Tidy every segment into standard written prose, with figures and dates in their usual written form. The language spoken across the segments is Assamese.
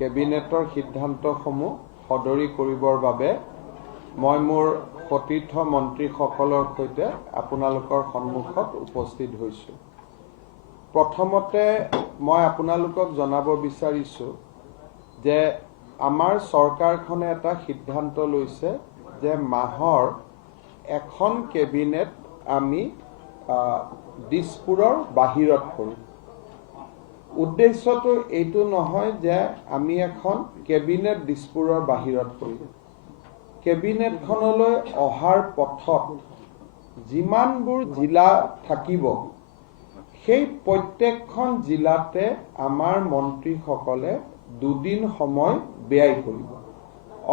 কেবিনেটৰ সিদ্ধান্তসমূহ সদৰি কৰিবৰ বাবে মই মোৰ সতীৰ্থ মন্ত্ৰীসকলৰ সৈতে আপোনালোকৰ সন্মুখত উপস্থিত হৈছোঁ। প্ৰথমতে মই আপোনালোকক জনাব বিচাৰিছোঁ যে আমাৰ চৰকাৰখনে এটা সিদ্ধান্ত লৈছে যে মাহৰ এখন কেবিনেট আমি দিছপুৰৰ বাহিৰত কৰিম। উদ্দেশ্যটো এইটো নহয় যে আমি এখন কেবিনেট দিছপুৰৰ বাহিৰত কৰিম। কেবিনেটখনলৈ অহাৰ পথত যিমানবোৰ জিলা থাকিব সেই প্ৰত্যেকখন জিলাতে আমাৰ মন্ত্ৰীসকলে 2 দিন সময় ব্যয় কৰিব।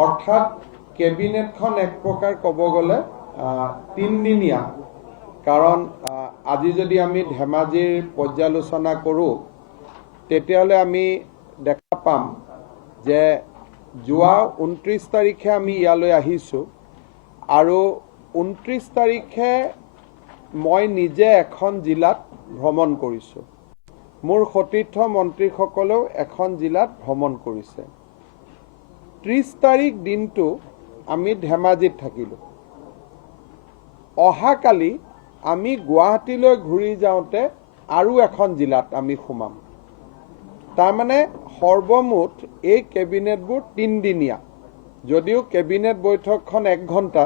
অৰ্থাৎ কেবিনেটখন এক প্ৰকাৰ ক'ব গ'লে 3 দিনীয়া। কাৰণ আজি যদি আমি ধেমাজিৰ পৰ্যালোচনা কৰোঁ তেতিয়াহ'লে আমি দেখা পাম যে যোৱা 29 তাৰিখে আমি ইয়ালৈ আহিছোঁ আৰু 29 তাৰিখে মই নিজে এখন জিলাত ভ্ৰমণ কৰিছোঁ। মোৰ সতীৰ্থ মন্ত্ৰীসকলেও এখন জিলাত ভ্ৰমণ কৰিছে। 30 তাৰিখ দিনটো আমি ধেমাজিত থাকিলোঁ। অহাকালি আমি গুৱাহাটীলৈ ঘূৰি যাওঁতে আৰু এখন জিলাত আমি সোমাম। তাৰমানে সৰ্বমুঠ এই কেবিনেটবোৰ 3 দিনীয়া। যদিও কেবিনেট বৈঠকখন 1 ঘণ্টা,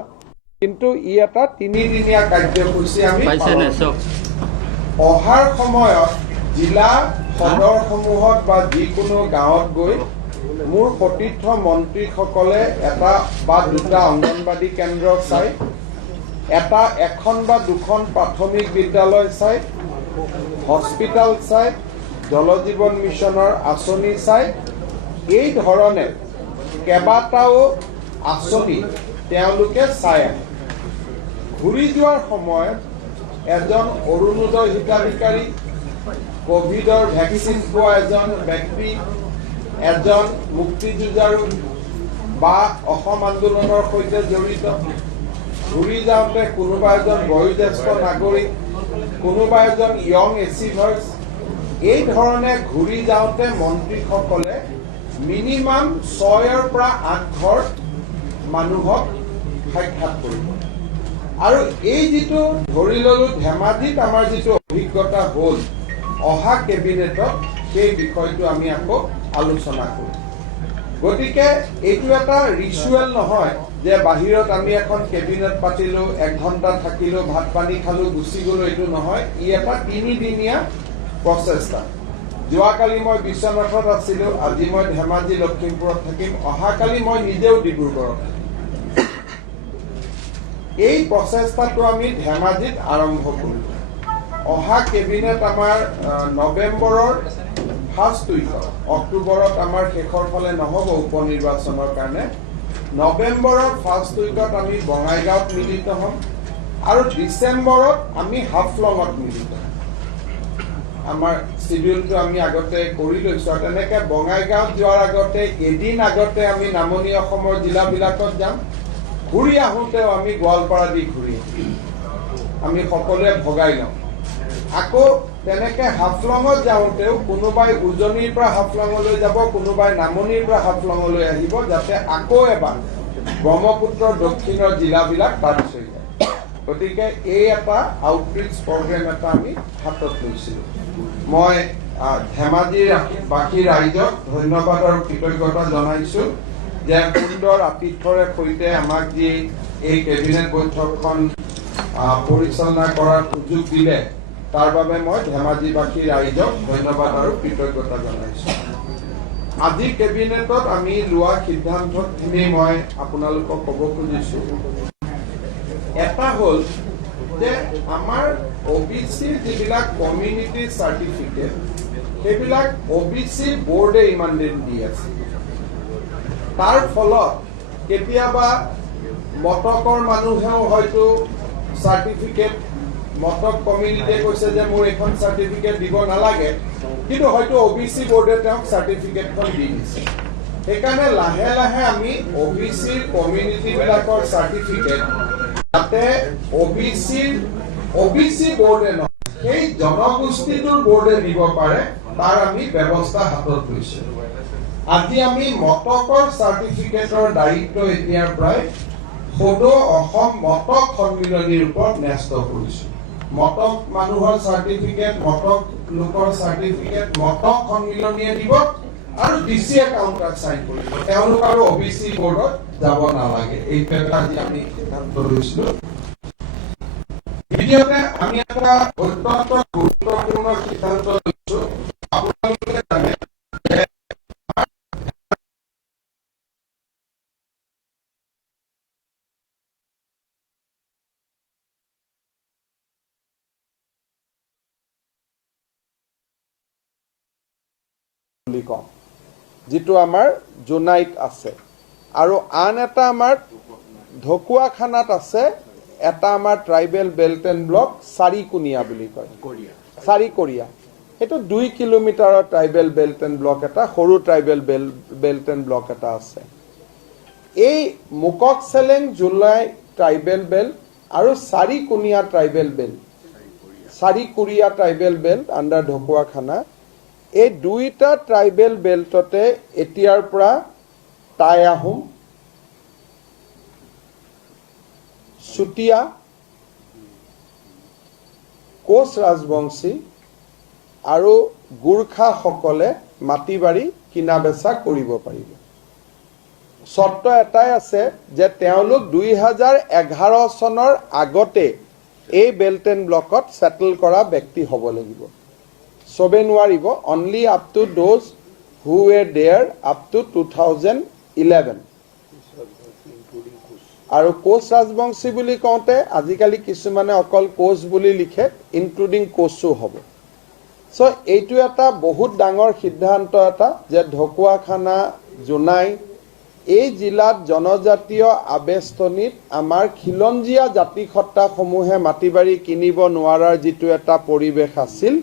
কিন্তু ই এটা 3 দিনীয়া কাৰ্যসূচী আমি অহাৰ সময়ত জিলা সদৰসমূহত বা যিকোনো গাঁৱত গৈ মোৰ সতীৰ্থ মন্ত্ৰীসকলে এটা বা দুটা অংগনবাড়ী কেন্দ্ৰ চাই, এখন বা দুখন প্ৰাথমিক বিদ্যালয় চাই, হস্পিটাল চাই, জল জীৱন মিছনৰ আঁচনি চাই, এই ধৰণে কেইবাটাও আঁচনি তেওঁলোকে চাই আহে। ঘূৰি যোৱাৰ সময়ত এজন অৰুণোদয় হিতাধিকাৰী, কোভিডৰ ভেকচিন পোৱা এজন ব্যক্তি, এজন মুক্তিযুঁজাৰু বা অসম আন্দোলনৰ সৈতে জড়িত, ঘূৰি যাওঁতে কোনোবা এজন বয়োজ্যেষ্ঠ নাগৰিক, কোনোবা এজন য়ং এচিভাৰ্ছ, এই ধৰণে ঘূৰি যাওঁতে মন্ত্ৰীসকলে মিনিমাম 6ৰ পৰা 8 ঘৰ মানুহক সাক্ষাৎ কৰিব। আৰু এই যিটো ধৰি ললো ধেমাজিত আমাৰ যিটো অভিজ্ঞতা হ'ল, অহা কেবিনেটত সেই বিষয়টো আমি আকৌ আলোচনা কৰিম। গতিকে এইটো এটা ৰিচুৱেল নহয় যে বাহিৰত আমি এখন কেবিনেট পাতিলোঁ, 1 ঘণ্টা থাকিলোঁ, ভাত পানী খালোঁ, গুচি গ'লোঁ, এইটো নহয়। ই এটা 3 দিনীয়া প্ৰচেষ্টা। যোৱাকালি মই বিশ্বনাথত আছিলোঁ, আজি মই ধেমাজি লখিমপুৰত থাকিম, অহাকালি মই নিজেও ডিব্ৰুগড়ত থাকিম। এই প্ৰচেষ্টাটো আমি ধেমাজিত আৰম্ভ কৰিলোঁ। অহা কেবিনেট আমাৰ নৱেম্বৰৰ ফাৰ্ষ্ট উইকত, অক্টোবৰত আমাৰ শেষৰ ফালে নহ'ব উপ নিৰ্বাচনৰ কাৰণে। নৱেম্বৰৰ ফাৰ্ষ্ট উইকত আমি বঙাইগাঁৱত মিলিত হ'ম আৰু ডিচেম্বৰত আমি হাফলঙত মিলিত হ'ম। আমাৰ চিডিউলটো আমি আগতে কৰি লৈছোঁ। আৰু তেনেকৈ বঙাইগাঁৱত যোৱাৰ আগতে এদিন আগতে আমি নামনি অসমৰ জিলাবিলাকত যাম। ঘূৰি আহোঁতেও আমি গোৱালপাৰা দি ঘূৰি আহিম। আমি সকলোৱে ভগাই লওঁ। আকৌ তেনেকৈ হাফলঙত যাওঁতেও কোনোবাই উজনিৰ পৰা হাফলঙলৈ যাব, কোনোবাই নামনিৰ পৰা হাফলঙলৈ আহিব, যাতে আকৌ এবাৰ ব্ৰহ্মপুত্ৰৰ দক্ষিণৰ জিলাবিলাক তাত হৈ যায়। গতিকে এই এটা আউটৰিচ প্ৰগ্ৰেম এটা আমি হাতত লৈছিলোঁ। মই ধেমাজিৰ বাকী ৰাইজক ধন্যবাদ আৰু কৃতজ্ঞতা জনাইছোঁ যে সুন্দৰ আতিথ্যৰে সৈতে আমাক যি এই কেবিনেট বৈঠকখন পৰিচালনা কৰাৰ সুযোগ দিলে, তাৰ বাবে মই ধেমাজিবাসী ৰাইজক ধন্যবাদ আৰু কৃতজ্ঞতা জনাইছোঁ। আজি কেবিনেটত আমি লোৱা সিদ্ধান্তখিনি মই আপোনালোকক ক'ব খুজিছোঁ। এটা হ'ল যে আমাৰ OBC যিবিলাক কমিউনিটি চাৰ্টিফিকেট, সেইবিলাক OBC বোৰ্ডে ইমান দিন দি আছে। তাৰ ফলত কেতিয়াবা মটকৰ মানুহেও হয়তো চাৰ্টিফিকেট, মটক কমিউনিটিয়ে কৈছে যে মোৰ এখন চাৰ্টিফিকেট দিব নালাগে, কিন্তু হয়তো OBC বোৰ্ডে তেওঁক চাৰ্টিফিকেটখন দি দিছে। সেইকাৰণে লাহে লাহে আমি OBCৰ কমিউনিটিবিলাকৰ চাৰ্টিফিকেট যাতে OBC বোৰ্ডে নহয়, সেই জনগোষ্ঠীটোৰ বোৰ্ডে দিব পাৰে, তাৰ আমি ব্যৱস্থা হাতত লৈছোঁ। আজি আমি মটকৰ চাৰ্টিফিকেটৰ দায়িত্ব এতিয়াৰ প্ৰায় সদৌ অসম মটক সন্মিলনীৰ ওপৰত ন্যস্ত কৰিছো। মটক মানুহৰ চাৰ্টিফিকেট, মটক লোকৰ চাৰ্টিফিকেট মটক সন্মিলনীয়ে দিব আৰু ডিচিয়ে কাউণ্টাৰ চাইন কৰিব। তেওঁলোক আৰু OBC বোৰ্ডত যাব নালাগে। এইটো এটা আজি আমি সিদ্ধান্ত লৈছিলো। দ্বিতীয়তে আমি এটা অত্যন্ত গুৰুত্বপূৰ্ণ সিদ্ধান্ত লৈছো। আপোনালোকে জানে যিটো আমাৰ জোনাইত আছে আৰু আন এটা আমাৰ ঢকুৱাখানাত আছে। এটা আমাৰ ট্ৰাইবেল বেল্ট এণ্ড ব্লক চাৰিকুণীয়া বুলি কয়, চাৰিকৰীয়া। সেইটো 2 কিলোমিটাৰৰ ট্ৰাইবেল বেল্ট এণ্ড ব্লক এটা, সৰু ট্ৰাইবেল বেল্ট এণ্ড ব্লক এটা আছে। এই মুকক চেলেং জোনাই ট্ৰাইবেল বেল্ট আৰু Charikuria tribal belt, Charikuria tribal belt under Dhakuakhana, এই দুইটা ট্ৰাইবেল বেল্টতে এতিয়াৰ পৰা টাই আহোম, চুতীয়া, কোচ ৰাজবংশী আৰু গোৰ্খাসকলে মাটি বাৰী কিনা বেচা কৰিব পাৰিব। চৰ্ত এটাই আছে যে তেওঁলোক 2011 চনৰ আগতে এই বেল্ট এণ্ড ব্লকত সেটেল কৰা ব্যক্তি হ'ব লাগিব। চবে নোৱাৰিব, only up to those who were there up to 2011। আৰু কোচ ৰাজবংশী বুলি কওঁতে আজিকালি কিছুমানে অকল কোচ বুলি লিখে, ইনক্লুডিং কোচো হ'ব। চ' এইটো এটা বহুত ডাঙৰ সিদ্ধান্ত এটা যে ঢকুৱাখানা, জোনাই এই জিলাত জনজাতীয় আবেষ্টনীত আমাৰ খিলঞ্জীয়া জাতিসত্তাসমূহে মাটি বাৰী কিনিব নোৱাৰাৰ যিটো এটা পৰিৱেশ আছিল,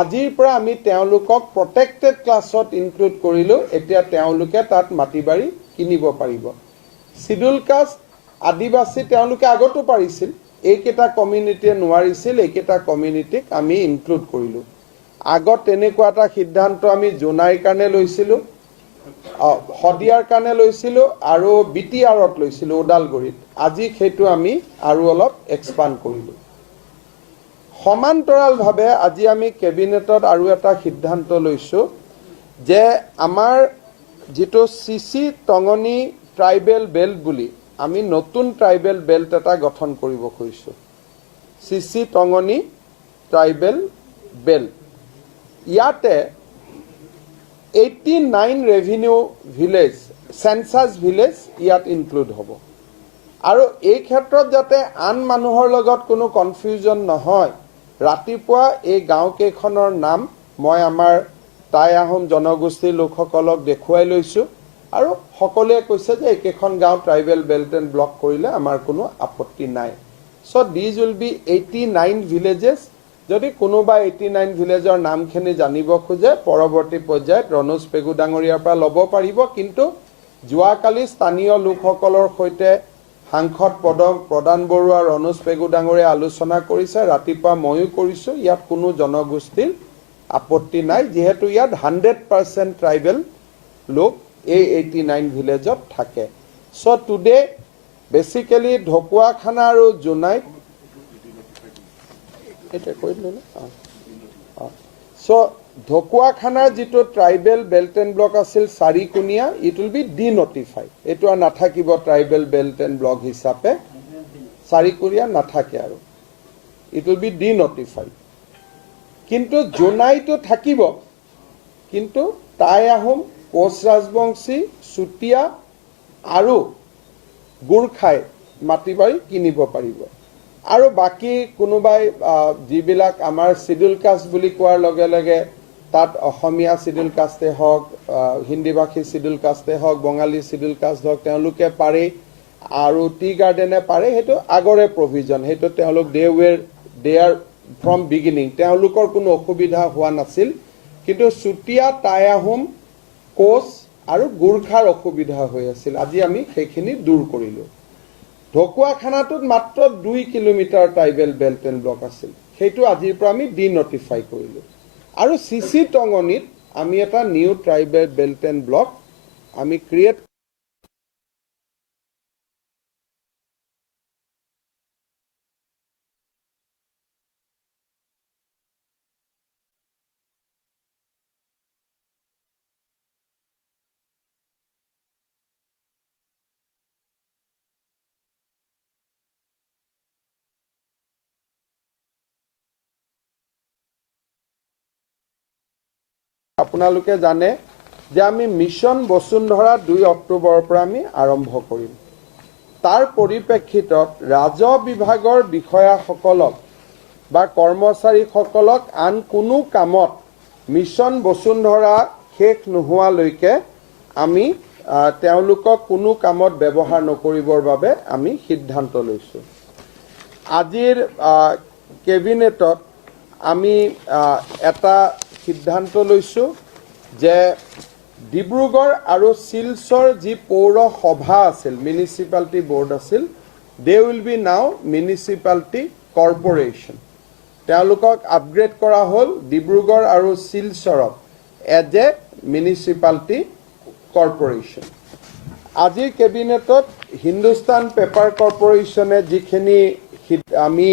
আজিৰ পৰা আমি তেওঁলোকক প্ৰটেক্টেড ক্লাছত ইনক্লুড কৰিলোঁ। এতিয়া তেওঁলোকে তাত মাটি বাৰী কিনিব পাৰিব। শিডিউল কাষ্ট, আদিবাসী তেওঁলোকে আগতো পাৰিছিল, এইকেইটা কমিউনিটিয়ে নোৱাৰিছিল, এইকেইটা কমিউনিটিক আমি ইনক্লুড কৰিলোঁ। আগত তেনেকুৱা এটা সিদ্ধান্ত আমি জোনাইৰ কাৰণে লৈছিলোঁ, শদিয়াৰ কাৰণে লৈছিলোঁ আৰু BTRত লৈছিলোঁ ওদালগুৰিত। আজি সেইটো আমি আৰু অলপ এক্সপাণ্ড কৰিলোঁ। সমান্তৰালভাৱে আজি আমি কেবিনেটত আৰু এটা সিদ্ধান্ত লৈছোঁ যে আমাৰ যিটো CC টঙনি ট্ৰাইবেল বেল্ট বুলি আমি নতুন ট্ৰাইবেল বেল্ট এটা গঠন কৰিব খুজিছোঁ। CC টঙনি ট্ৰাইবেল বেল্ট, ইয়াতে 89 ৰেভিনিউ ভিলেজ, চেনচাছ ভিলেজ ইয়াত ইনক্লুড হ'ব। আৰু এই ক্ষেত্ৰত যাতে আন মানুহৰ লগত কোনো কনফিউজন নহয়, ৰাতিপুৱা এই গাঁওকেইখনৰ নাম মই আমাৰ টাই আহোম জনগোষ্ঠীৰ লোকসকলক দেখুৱাই লৈছোঁ আৰু সকলোৱে কৈছে যে এইকেইখন গাঁও ট্ৰাইবেল বেল্ট এণ্ড ব্লক কৰিলে আমাৰ কোনো আপত্তি নাই। চ' দিজ উইল বি 89 ভিলেজেছ। যদি কোনোবা 89 ভিলেজৰ নামখিনি জানিব খোজে পৰৱৰ্তী পৰ্যায়ত ৰনোজ পেগু ডাঙৰীয়াৰ পৰা ল'ব পাৰিব। কিন্তু যোৱাকালি স্থানীয় লোকসকলৰ সৈতে সাংসদ প্ৰদান বৰুৱা, ৰনোজ পেগু ডাঙৰীয়াই আলোচনা কৰিছে, ৰাতিপুৱা ময়ো কৰিছোঁ। ইয়াত কোনো জনগোষ্ঠীৰ আপত্তি নাই, যিহেতু ইয়াত 100% ট্ৰাইবেল লোক এই 89 ভিলেজত থাকে। চ' টুডে বেচিকেলি ঢকুৱাখানা আৰু জোনাইত চ' ঢকুৱাখানাৰ যিটো ট্ৰাইবেল বেল্ট এণ্ড ব্লক আছিল চাৰিকুণীয়া, ইট উইল বি ডিনটিফাইড। এইটো আৰু নাথাকিব ট্ৰাইবেল বেল্ট এণ্ড ব্লক হিচাপে, চাৰিকুণীয়া নাথাকে আৰু ইট উইল বি ডিনটিফাইড। কিন্তু জোনাইটো থাকিব, কিন্তু টাই আহোম, কোচ ৰাজবংশী, চুতীয়া আৰু গোৰ্খাই মাটি বাৰী কিনিব পাৰিব। আৰু বাকী কোনোবাই যিবিলাক আমাৰ শিডিউল কাষ্ট বুলি কোৱাৰ লগে লগে তাত অসমীয়া শিডিউল কাষ্টে হওক, হিন্দীভাষী শিডিউল কাষ্টে হওক, বঙালী শিডিউল কাষ্ট হওক, তেওঁলোকে পাৰে আৰু টি গাৰ্ডেনে পাৰে। সেইটো আগৰে প্ৰভিজন, সেইটো তেওঁলোক দে আৰ ফ্ৰম বিগিনিং, তেওঁলোকৰ কোনো অসুবিধা হোৱা নাছিল। কিন্তু চুতীয়া, টাই আহোম, কোচ আৰু গোৰ্খাৰ অসুবিধা হৈ আছিল। আজি আমি সেইখিনি দূৰ কৰিলোঁ। ঢকুৱাখানাটোত মাত্ৰ 2 kilometre tribal belt and block আছিল, সেইটো আজিৰ পৰা আমি ডিনটিফাই কৰিলোঁ। আৰু CC টঙনিত আমি এটা new tribal belt and block আমি ক্ৰিয়েট আপোনালোকে জানে যে আমি মিছন বসুন্ধৰা 2 অক্টোবৰৰ পৰা আমি আৰম্ভ কৰিম তাৰ পৰিপ্ৰেক্ষিতত ৰাজহ বিভাগৰ বিষয়াসকলক বা কৰ্মচাৰীসকলক আন কোনো কামত মিছন বসুন্ধৰা শেষ নোহোৱালৈকে আমি তেওঁলোকক কোনো কামত ব্যৱহাৰ নকৰিবৰ বাবে আমি সিদ্ধান্ত লৈছোঁ আজিৰ কেবিনেটত আমি এটা সিদ্ধান্ত লৈছোঁ যে ডিব্ৰুগড় আৰু শিলচৰ যি পৌৰ সভা আছিল মিউনিচিপালিটি বোৰ্ড আছিল দে উইল বি নাও মিউনিচিপালিটি কৰ্পোৰেশ্যন তেওঁলোকক আপগ্ৰেড কৰা হ'ল ডিব্ৰুগড় আৰু শিলচৰত এজ এ মিউনিচিপালিটি কৰ্পোৰেশ্যন আজিৰ কেবিনেটত হিন্দুস্তান পেপাৰ কৰ্পোৰেশ্যনে যিখিনি আমি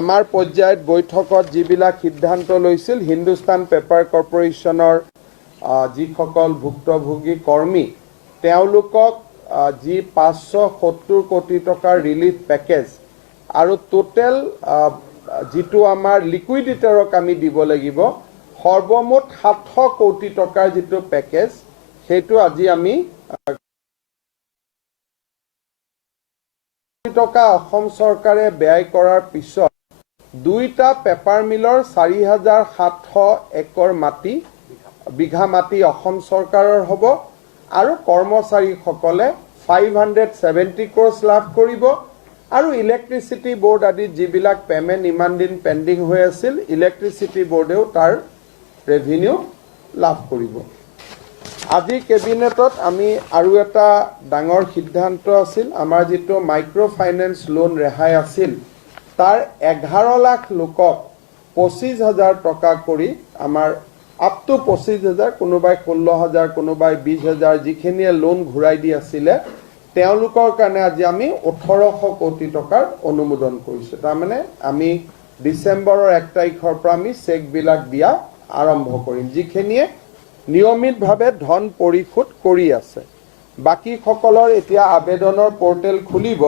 আমাৰ পৰ্যায়ত বৈঠকত যিবিলাক সিদ্ধান্ত লৈছিল হিন্দুস্তান পেপাৰ কৰ্পোৰেশ্যনৰ যিসকল ভুক্তভোগী কৰ্মী তেওঁলোকক যি 570 কোটি টকাৰ ৰিলিফ পেকেজ আৰু টোটেল যিটো আমাৰ লিকুইডিটৰক আমি দিব লাগিব সৰ্বমুঠ 700 কোটি টকাৰ যিটো পেকেজ সেইটো আজি আমি টকা অসম চৰকাৰে ব্যয় কৰাৰ পিছত দুইটা পেপাৰ মিলৰ 4700 একৰ মাটি বিঘা মাটি অসম চৰকাৰৰ হ'ব আৰু কৰ্মচাৰীসকলে 570 ক্ৰ'ৰ্ছ লাভ কৰিব আৰু ইলেক্ট্ৰিচিটি বোৰ্ড আদি যিবিলাক পেমেণ্ট ইমান দিন পেণ্ডিং হৈ আছিল ইলেক্ট্ৰিচিটি বোৰ্ডেও তাৰ ৰেভিনিউ লাভ কৰিব আজি কেবিনেটত আমি আৰু এটা ডাঙৰ সিদ্ধান্ত আছিল আমাৰ যিটো মাইক্ৰ ফাইনেন্স লোন ৰেহাই আছিল তাৰ 11 লাখ লোকক 25,000 টকা কৰি আমাৰ আপ টু 25,000 কোনোবাই 16,000 কোনোবাই 20,000 যিখিনিয়ে লোন ঘূৰাই দি আছিলে তেওঁলোকৰ কাৰণে আজি আমি 1800 কোটি টকাৰ অনুমোদন কৰিছোঁ তাৰমানে আমি ডিচেম্বৰৰ 1 তাৰিখৰ পৰা আমি চেকবিলাক দিয়া আৰম্ভ কৰিম যিখিনিয়ে নিয়মিতভাৱে ধন পৰিশোধ কৰি আছে বাকীসকলৰ এতিয়া আবেদনৰ পৰ্টেল খুলিব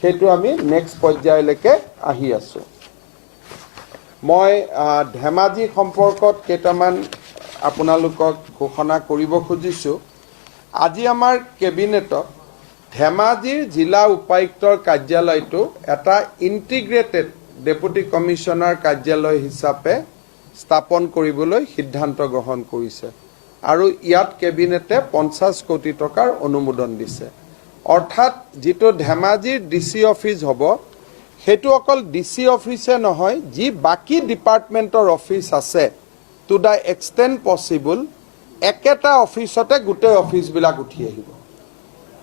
সেইটো আমি নেক্সট পৰ্যায়লৈকে আহি আছোঁ মই ধেমাজি সম্পৰ্কত কেইটামান আপোনালোকক ঘোষণা কৰিব খুজিছোঁ আজি আমাৰ কেবিনেটত ধেমাজিৰ জিলা উপায়ুক্তৰ কাৰ্যালয়টো এটা ইণ্টিগ্ৰেটেড ডেপুটি কমিশ্যনাৰ কাৰ্যালয় হিচাপে স্থাপন কৰিবলৈ সিদ্ধান্ত গ্ৰহণ কৰিছে আৰু ইয়াত কেবিনেটে 50 কোটি টকাৰ অনুমোদন দিছে অৰ্থাৎ যিটো ধেমাজিৰ ডিসি অফিস হ'ব সেইটো অকল ডিসি অফিসে নহয় যি বাকি ডিপাৰ্টমেণ্টৰ অফিস আছে টু দা এক্সটেণ্ট পসিবল একেটা অফিসতে গোটেই অফিসবিলাক উঠি আহিব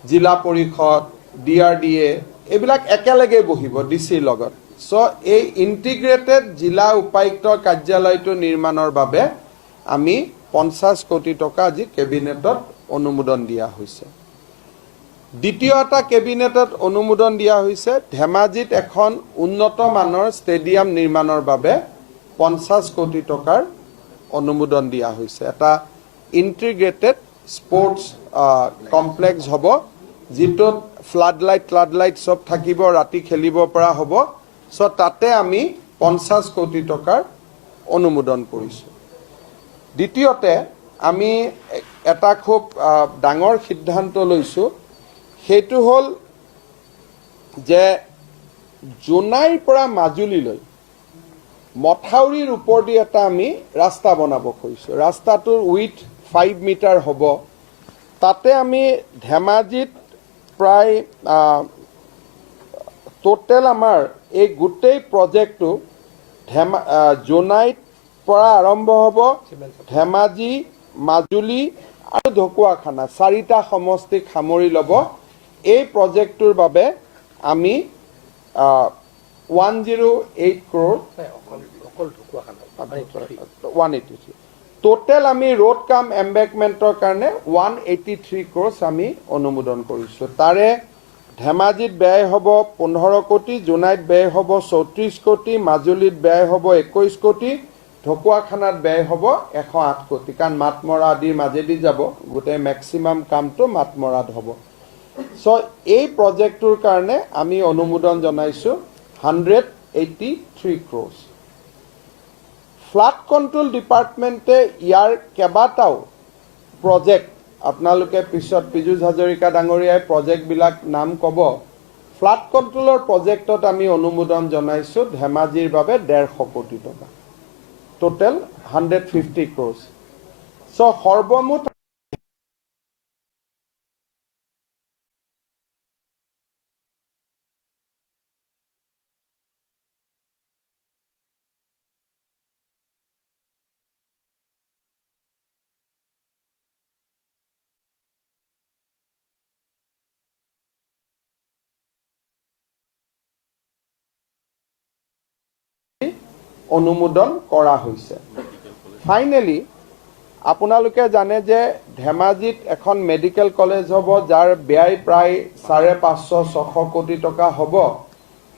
জিলা পৰিষদ ডিআৰডিএ এইবিলাক একেলগে বহিব ডিসিৰ লগত সো এই ইন্টিগ্ৰেটেড জিলা উপায়ুক্তৰ কাৰ্যালয়টো নিৰ্মাণৰ বাবে আমি 50 কোটি টকা আজি কেবিনেটত অনুমোদন দিয়া হৈছে দ্বিতীয় এটা কেবিনেটত অনুমোদন দিয়া হৈছে ধেমাজিত এখন উন্নত মানৰ ষ্টেডিয়াম নিৰ্মাণৰ বাবে 50 কোটি টকাৰ অনুমোদন দিয়া হৈছে এটা ইন্টিগ্ৰেটেড স্পৰ্টছ কমপ্লেক্স হ'ব যিটোত ফ্লাড লাইট সব থাকিব ৰাতি খেলিব পৰা হ'ব সো তাতে আমি 50 কোটি টকাৰ অনুমোদন কৰিছোঁ দ্বিতীয়তে আমি এটা খুব ডাঙৰ সিদ্ধান্ত লৈছোঁ সেইটো হ'ল যে জোনাইৰ পৰা মাজুলীলৈ মথাউৰিৰ ওপৰেদি এটা আমি ৰাস্তা বনাব খুজিছোঁ ৰাস্তাটোৰ উইথ 5 মিটাৰ হ'ব তাতে আমি ধেমাজিত প্ৰায় টোটেল আমাৰ এই গোটেই প্ৰজেক্টটো জোনাইত পৰা আৰম্ভ হ'ব ধেমাজি মাজুলী আৰু ঢকুৱাখানা 4টা সমষ্টিক সামৰি ল'ব এই প্ৰজেক্টটোৰ বাবে আমি 108 crore 183 টোটেল আমি ৰোড কাম এম্বেকমেণ্টৰ কাৰণে 183 crores আমি অনুমোদন কৰিছোঁ। তাৰে ধেমাজিত ব্যয় হ'ব 15 কোটি, জোনাইত ব্যয় হ'ব 34 কোটি, মাজুলীত ব্যয় হ'ব 21 কোটি, ঢকুৱাখানাত ব্যয় হ'ব 108 কোটি, কাৰণ মাতমৰা আদিৰ মাজেদি যাব, গোটেই মেক্সিমাম কামটো মাতমৰাত হ'ব। চ' এই প্ৰজেক্টটোৰ কাৰণে আমি অনুমোদন জনাইছোঁ 183 crores। ফ্লাড কণ্ট্ৰোল ডিপাৰ্টমেণ্টে ইয়াৰ কেইবাটাও প্ৰজেক্ট, আপোনালোকে পিছত পীযুষ হাজৰিকা ডাঙৰীয়াই প্ৰজেক্টবিলাক নাম ক'ব, ফ্লাড কণ্ট্ৰোলৰ প্ৰজেক্টত আমি অনুমোদন জনাইছোঁ ধেমাজিৰ বাবে 150 কোটি টকা, টোটেল 150 crores। চ' সৰ্বমুঠ অনুমোদন কৰা হৈছে। ফাইনেলি আপোনালোকে জানে যে ধেমাজিত এখন মেডিকেল কলেজ হ'ব, যাৰ ব্যয় প্ৰায় 550-600 কোটি টকা হ'ব।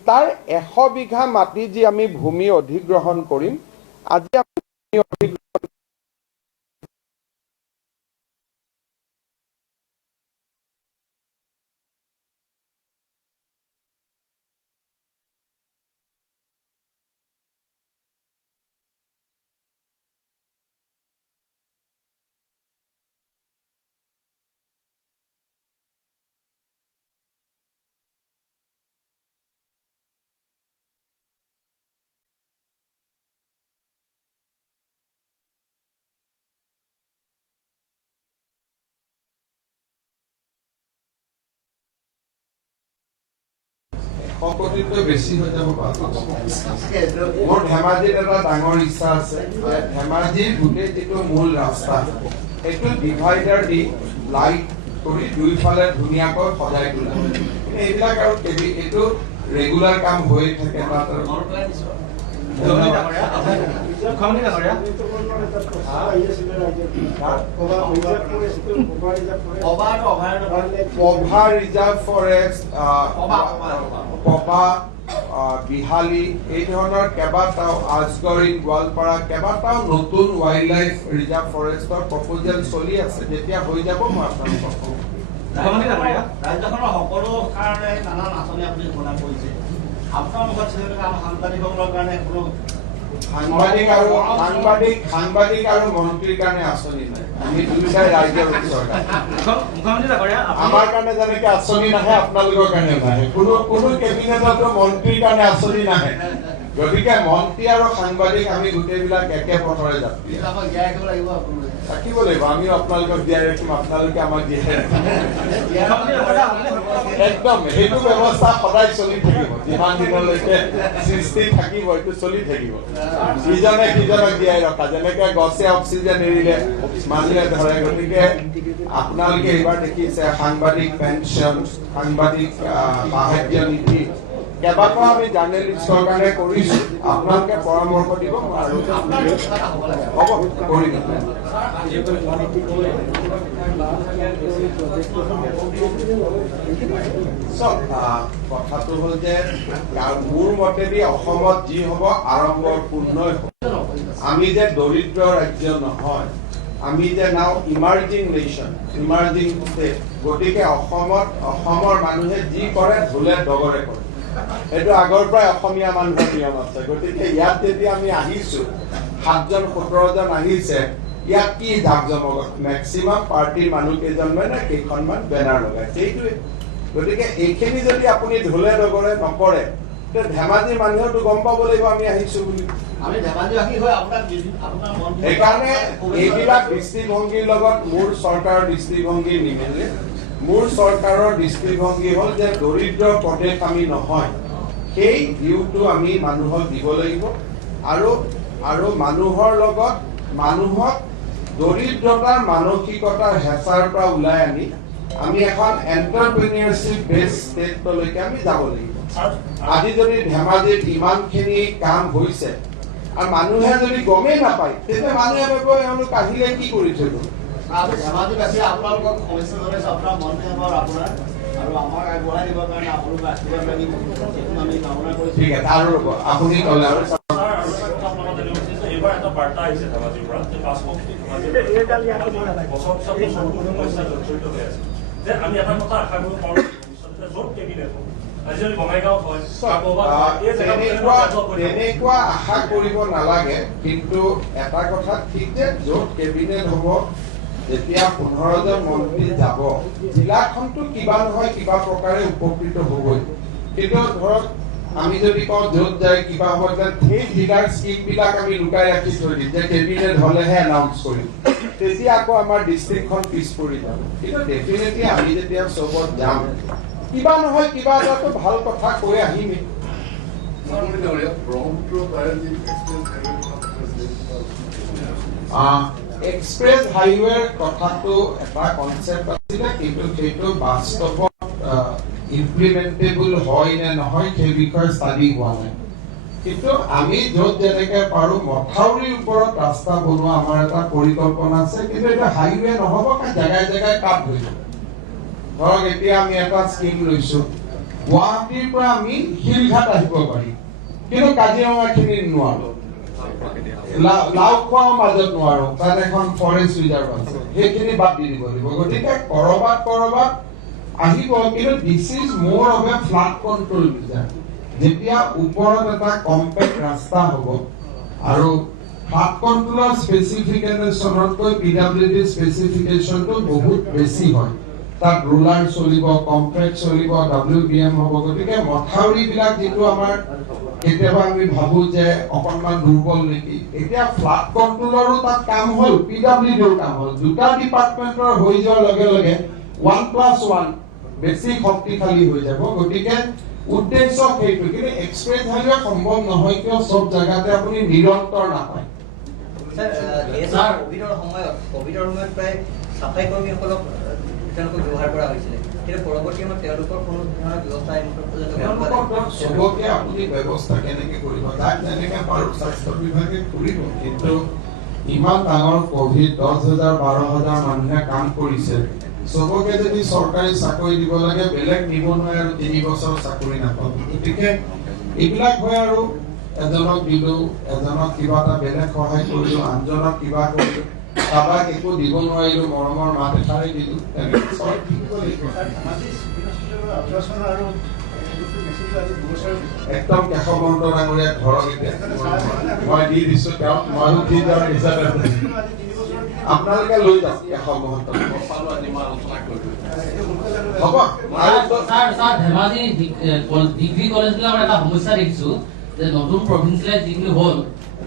তাৰ 100 বিঘা মাটি যি আমি ভূমি অধিগ্ৰহণ কৰিম, আজি আমি ভূমি অধিগ্ৰহণ কোটিতকৈ বেছি হৈ যাব পাৰে। মোৰ ধেমাজিত এটা ডাঙৰ ইচ্ছা আছে, ধেমাজিৰ গোটেই যিটো মূল ৰাস্তা সেইটো ডিভাইডাৰ দি লাইট কৰি দুইফালে ধুনীয়াকৈ সজাই তোলা, এইবিলাক আৰু এইটো ৰেগুলাৰ কাম হৈ থাকে। তাত পভা ৰিজাৰ্ভ ফৰেষ্ট, পবা, বিহালী, এই ধৰণৰ কেইবাটাও, আজগৰি, গোৱালপাৰা কেইবাটাও নতুন ৱাইল্ড লাইফ ৰিজাৰ্ভ ফৰেষ্টৰ প্ৰপ'জেল চলি আছে। যেতিয়া হৈ যাব মই আপোনালোকক ক'ম। ৰাজ্যখনৰ সকলো কাৰণে নানান আঁচনি আপুনি ঘোষণা কৰিছে, আপোনাৰ মুখত সাংবাদিকসকলৰ কাৰণে কোনো সাংবাদিক আৰু মন্ত্ৰীৰ কাৰণে আঁচনি নাই। আমি দুয়োটাই ৰাইজৰ চৰকাৰ। আমাৰ কাৰণে যেনেকে আঁচনি নাহে, আপোনালোকৰ কাৰণে নাহে। কোনো কেবিনেটতো মন্ত্ৰীৰ কাৰণে আঁচনি নাহে। গতিকে মন্ত্ৰী আৰু সাংবাদিক আমি গোটেইবিলাক একে পথৰে যাত্ৰী। ৰাখিব লাগিব, আমিও আপোনালোকক জীয়াই ৰাখিম, আপোনালোকে আমাক জীয়াই ৰাখিম। একদম সেইটো ব্যৱস্থা সদায় চলি থাকিব, যিমান দিনলৈকে সৃষ্টি থাকিব এইটো চলি থাকিব। ইজনে সিজনক জীয়াই ৰখা, যেনেকে গছে অক্সিজেন এৰিলে মানুহে ধৰে। গতিকে আপোনালোকে এইবাৰ দেখিছে সাংবাদিক পেঞ্চন, সাংবাদিক সাহায্য নীতি কেইবাটাও আমি জাৰ্নেলিষ্টৰ কাৰণে কৰিছো। আপোনালোকে পৰামৰ্শ দিব আৰু হ'ব কৰি দিম। কথাটো হ'ল যে মোৰ মতেদি অসমত যি হ'ব আৰম্ভ পূৰ্ণই হ'ব। আমি যে দৰিদ্ৰ ৰাজ্য নহয়, আমি যে নাও ইমাৰ্জিং নেশ্যন, ইমাৰ্জিং ষ্টেট। গতিকে অসমৰ মানুহে যি কৰে ঢোলে ডগৰে কৰে, এইটো আগৰ পৰাই অসমীয়া মানুহৰ নিয়ম আছে। গতিকে ইয়াত যেতিয়া আমি আহিছো, 7-17জন আহিছে, ইয়াত কি জাক জমক, মেক্সিমাম পাৰ্টিৰ মানুহ কেইজনমানে কেইখনমান বেনাৰ লগাইছে, এইটোৱে। গতিকে এইখিনি যদি আপুনি ঢোলে ডগৰে নকৰে, ধেমাজিৰ মানুহেতো গম পাব লাগিব আমি আহিছো বুলি। সেইকাৰণে এইবিলাক দৃষ্টিভংগীৰ লগত মোৰ চৰকাৰৰ দৃষ্টিভংগী নিমিলে। মোৰ চৰকাৰৰ দৃষ্টিভংগী হ'ল যে দৰিদ্ৰ প্ৰদেশ আমি নহয়, সেই ভিউটো আমি মানুহক দিব লাগিব। আৰু মানুহৰ লগত মানুহক দৰিদ্ৰতাৰ মানসিকতাৰ হেঁচাৰ পৰা ওলাই আনি আমি এখন এণ্টাৰপ্ৰিনিয়ৰশ্বিপ বেছ ষ্টেটলৈকে আমি যাব লাগিব। আজি যদি ধেমাজিত ইমানখিনি কাম হৈছে, আৰু মানুহে যদি গমেই নাপায় তেতিয়া মানুহে ভাবিব এওঁলোক আহিলে কি কৰি থৈ গ'ল। ধেমাজিবাসী আপোনালোকক সমস্যা জনাইছে, আপোনাৰ মন্ত্ৰী আপোনাৰ আৰু আমাক আগবঢ়াই দিবৰ কাৰণে আপোনালোকে আশীৰ্বাদ লাগিব আমি কামনা কৰিছোঁ। ঠিক আছে, আৰু ৰ'ব আপুনি ক'লে আৰু এইবাৰ এটা বাৰ্তা আহিছে ধেমাজিৰ পৰা যে 5 বছৰ পিছত সমস্যা জড়িত হৈ আছে যে আমি এটা কথা আশা কৰিব পাৰোঁ য'ত কেবিনেট তেনেকুৱা আশা কৰিব নালাগে, কিন্তু এটা কথা ঠিক যে য'ত কেবিনেট হ'ব যেতিয়া 15জন মন্ত্ৰী যাব জিলাখনতো কিবা নহয় কিবা প্ৰকাৰে উপকৃত হ'বই। কিন্তু ধৰক আমি যদি কওঁ য'ত যায় কিবা হ'ব সেই জিলাৰ স্কিমবিলাক আমি লুকাই ৰাখি থৈ দিম যে কেবিনেট হ'লেহে এনাউন্স কৰিম, তেতিয়া আকৌ আমাৰ ডিষ্ট্ৰিক্টখন পিছ পৰি যাব। কিন্তু ডেফিনেটলি আমি যেতিয়া চবত যাম কিবা নহয় কিবা এটাতো ভাল কথা কৈ আহিমেই। এক্সপ্ৰেছ হাইৱেৰ কথাটো এটা কনচেপ্ট আছিলে, কিন্তু সেইটো বাস্তৱত ইমপ্লিমেণ্টেবল হয় নে নহয় সেই বিষয়ে ষ্টাডি হোৱা নাই। কিন্তু আমি য'ত যেনেকে পাৰো মথাউৰিৰ ওপৰত ৰাস্তা বনোৱা আমাৰ এটা পৰিকল্পনা আছে, কিন্তু এটা হাইৱে নহ'ব কাৰণ জেগাই জেগাই কাট হৈ যাব। ধৰক এতিয়া আমি এটা স্কিম লৈছো গুৱাহাটীৰ পৰা আমি শিলঘাট আহিব পাৰিম, কিন্তু কাজিৰঙাখিনি নোৱাৰো, লাওখোৱাৰ মাজত নোৱাৰো, তাত এখন ফৰেষ্ট ৰিজাৰ্ভ আছে, সেইখিনি বাদ দি দিব লাগিব। গতিকে কৰবাত আহিব, কিন্তু দিছ ইজ মোৰ of A flood control reserve. যেতিয়া ওপৰত এটা কম্পেক্ট ৰাস্তা হ'ব আৰু ফ্লাড কণ্ট্ৰলৰ স্পেচিফিকেশ্যনতকৈ PWD স্পেচিফিকেশ্যনটো বহুত বেছি হয়, তাত ৰুলাৰ চলিব, কম্পেক্ট চলিব, WBM হ'ব। গতিকে মথাউৰিবিলাক যিটো আমাৰ কেতিয়াবা আমি ভাবো যে অকণমান দুৰ্বল নেকি, এতিয়া ফ্লাড কণ্ট্ৰলৰো তাত কাম হ'ল, PWDৰ কাম হ'ল, দুটা ডিপাৰ্টমেণ্টৰ হৈ যোৱাৰ লগে লগে 1+1 বেছি শক্তিশালী হৈ যাব। গতিকে উদ্দেশ্য সেইটো, কিন্তু এক্সপ্ৰেছ হাইৱে সম্ভৱ নহয়, কিয় চব জেগাতে আপুনি নিৰন্তৰ নাপায়। কভিডৰ সময়ত প্ৰায় চাফাই কৰ্মীসকলক তেওঁলোকক ব্যৱহাৰ কৰা হৈছিলে, কিন্তু পৰৱৰ্তী সময়ত তেওঁলোকৰ কোনো ধৰণৰ ব্যৱস্থা চবকে আপুনি ব্যৱস্থা কেনেকে কৰিব, তাক যেনেকে পাৰো স্বাস্থ্য বিভাগে কৰিব, কিন্তু ইমান ডাঙৰ কভিড 10,000-12,000 মানুহে কাম কৰিছে, চবকে যদি চৰকাৰী চাকৰি দিব লাগে বেলেগ নিবনুৱাই আৰু 3 বছৰ চাকৰি নাপাব। গতিকে এইবিলাক হয় আৰু এজনক দিলো, এজনক কিবা এটা বেলেগ সহায় কৰিলো, আনজনক কিবা কৰিলো, কাৰোবাক একো দিব নোৱাৰিলো, মৰমৰ মাত এষাৰে দিলো, তেনেকে চলাই থাকিব লাগিব। একদম কেশৱন্ত ডাঙৰীয়া ঘৰক এতিয়া মই দি দিছো, তেওঁক মই উঠি যোৱাৰ হিচাপে আপোনালোকে লৈ যাওক কেশৱ মহন্ত হ'ব। ধেমাজি ডিগ্ৰী কলেজবিলাকৰ এটা সমস্যা দেখিছো যে নতুন প্ৰভিন্সিয়েলাইজ যিখিনি হ'ল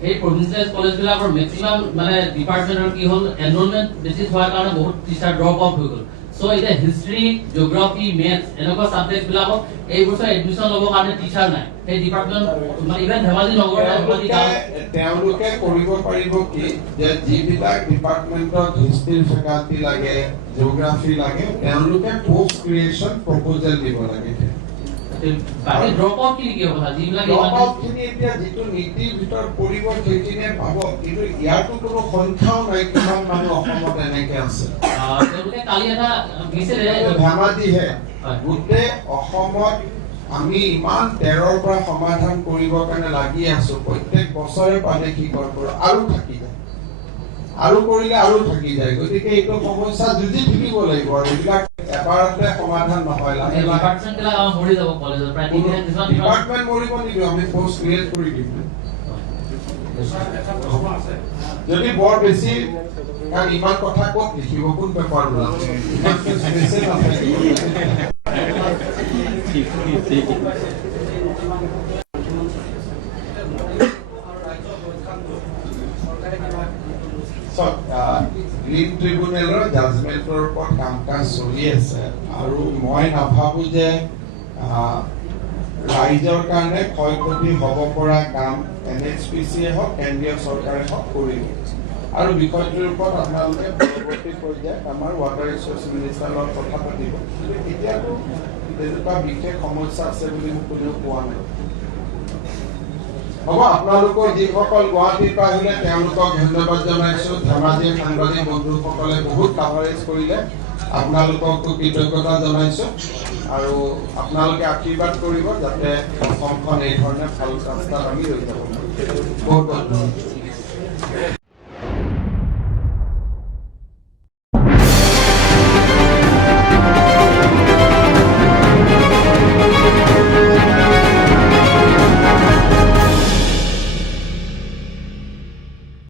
সেই প্ৰভিন্সিয়েলাইজ কলেজবিলাকৰ মেক্সিমাম মানে ডিপাৰ্টমেণ্টৰ কি হ'ল এনৰলমেণ্ট বেছি হোৱাৰ কাৰণে বহুত টিচাৰ ড্ৰপ আউট হৈ গ'ল। চ' এতিয়া হিষ্ট্ৰী, জিঅ'গ্ৰাফি, মেথছ এনেকুৱা ছাবজেক্টবিলাকত এই বছৰ এডমিশ্যন ল'বৰ কাৰণে টিচাৰ নাই। সেই ডিপাৰ্টমেণ্ট মানে ইভেন ধেমাজি নগৰ তেওঁলোকে কৰিব পাৰিব কি যে যিবিলাক ডিপাৰ্টমেণ্টত হিষ্ট্ৰীৰ ফেকাল্টি লাগে, জিঅ'গ্ৰাফি লাগে, তেওঁলোকে পষ্ট ক্ৰিয়েশ্যন প্ৰপ'জেল দিব লাগে। যিটো নীতিৰ ভিতৰত পৰিব সেইখিনিয়ে পাব, কিন্তু ইয়াতো কোনো সংখ্যাও নাই কিমান মানুহ অসমত এনেকে আছে। ধেমাজিহে গোটেই অসমত আমি ইমান 13ৰ পৰা সমাধান কৰিবৰ কাৰণে লাগি আছো, প্ৰত্যেক বছৰে পালে কি কৰিব আৰু থাকি যায়, আৰু কৰিলে আৰু থাকি যায়। গতিকে এইটো সমস্যা যুঁজি থাকিব লাগিব, আৰু এইবিলাক এবাৰতে সমাধান নহয়। ডিপাৰ্টমেণ্ট মৰিব নিদিওঁ, আমি পষ্ট ক্ৰিয়েট কৰি দিম। যদি বৰ বেছি, কাৰণ ইমান কথা ক'ত লিখিব, কোন পেপাৰ গ্ৰীণ ট্ৰিবিউনেলৰ জাজমেণ্টৰ ওপৰত কাম কাজ চলি আছে, আৰু মই নাভাবো যে ৰাইজৰ কাৰণে ক্ষয় ক্ষতি হ'ব পৰা কাম NHPCয়ে হওক, কেন্দ্ৰীয় চৰকাৰে হওক কৰিব। আৰু বিষয়টোৰ ওপৰত আপোনালোকে পৰৱৰ্তী পৰ্যায়ত আমাৰ ৱাটাৰ ৰিচোৰ্চ মিনিষ্টাৰৰ লগত কথা পাতিব। এতিয়াতো তেনেকুৱা বিশেষ সমস্যা আছে বুলি মোক কোনেও কোৱা নাই। হ'ব আপোনালোকৰ যিসকল গুৱাহাটীৰ পৰা আহিলে তেওঁলোকক ধন্যবাদ জনাইছো ধেমাজিৰ সাংবাদিক বন্ধুসকলে বহুত কাভাৰেজ কৰিলে আপোনালোককো কৃতজ্ঞতা জনাইছো আৰু আপোনালোকে আশীৰ্বাদ কৰিব যাতে অসমখন এই ধৰণে ভাল ৰাস্তাত আমি ৰৈ যাব পাৰোঁ বহুত বহুত ধন্যবাদ